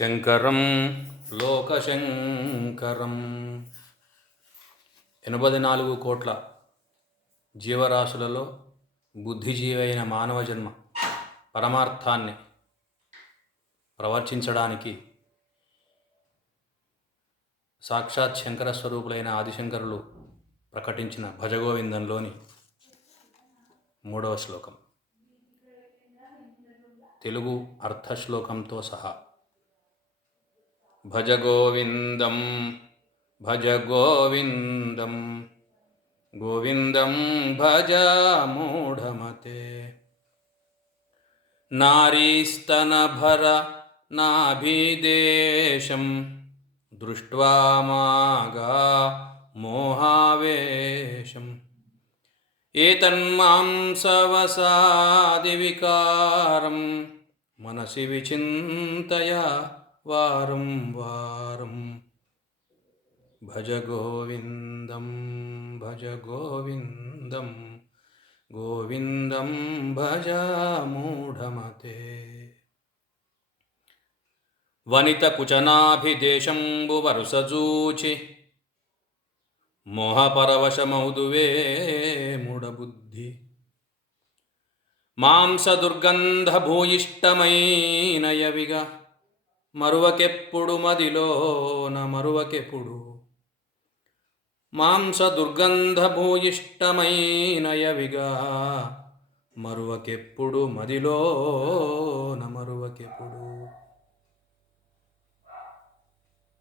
శంకరం లోకశంకరం. ఎనభై నాలుగు కోట్ల జీవరాశులలో బుద్ధిజీవి అయిన మానవ జన్మ పరమార్థాన్ని ప్రవర్తించడానికి సాక్షాత్ శంకర స్వరూపులైన ఆదిశంకరులు ప్రకటించిన భజగోవిందంలోని మూడవ శ్లోకం. తెలుగు అర్థశ్లోకంతో సహా भज गोविन्दं भज गोविन्दं गोविन्दं भज मूढमते। नारीस्तनभर नाभिदेशं दृष्ट्वा मागा मोहावेशम्। एतन्मांसवसादिविकारं मनसि विचिन्तया ವಾರಂ ವಾರಂ ಭಜ ಗೋವಿಂದಂ ಭಜ ಗೋವಿಂದಂ ಗೋವಿಂದಂ ಭಜ ಮೂಢಮತೆ ವನಿತಕುಚನಾಭಿದೇಶಂಬುವರುಸಜೂಚಿ ಮೋಹಪರವಶಮೌದುವೇ ಮೂಢಬುದ್ಧಿ ಮಾಂಸದುರ್ಗಂಧಭೂಯಿಷ್ಟಮೈನಯವಿಗ మరువకెప్పుడు మదిలోన మరువకెప్పుడు? మాంసదుర్గంధభూయిష్టమైనయవిగా మరువకెప్పుడు మదిలోన మరువకెప్పుడు?